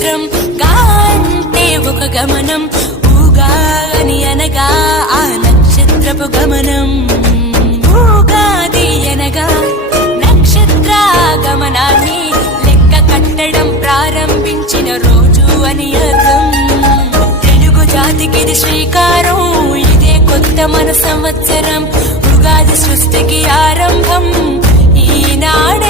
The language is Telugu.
నక్షత్రం గా అంటే ఒక గమనం, ఊగా అని అనగా ఆ నక్షత్రపు గమనం. ఊగాది అనగా నక్షత్ర గమనాన్ని లెక్క కట్టడం ప్రారంభించిన రోజు అని అర్థం. తెలుగు జాతికిది శ్రీకారం, ఇదే కొత్త మన సంవత్సరం. ఉగాది సృష్టికి ఆరంభం ఈనాడే.